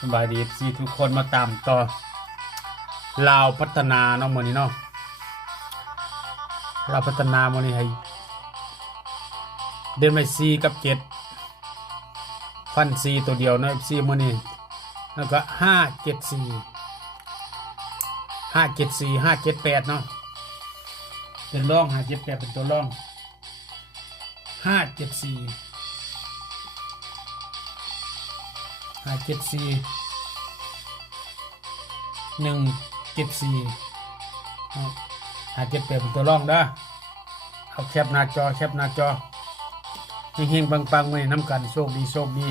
สบายดีซีทุกคนมาตามต่อลาวพัฒนาเนาะมื้อนี้เนาะลาวพัฒนามื้อนี้ให้เดินไปซีกับเจ็ดฟันซีตัวเดียวเนาะซีมื้อนี้แล้วก็ห้าเจ็ดสี่ห้าเจ็ดสี่ห้าเจ็ดแปดเนาะเป็นร่องห้าเจ็ดแปดเป็นตัวร่องห้าเจ็ดสี่าเจ็ดสี่หนึ่งเจ็ดสี่หาเจ็ดแปดเป็นตัวร่องเด้อเอาแคบหน้าจอแคบหน้าจอเฮงๆปังๆไว้น้ำกันโชคดีโชคดี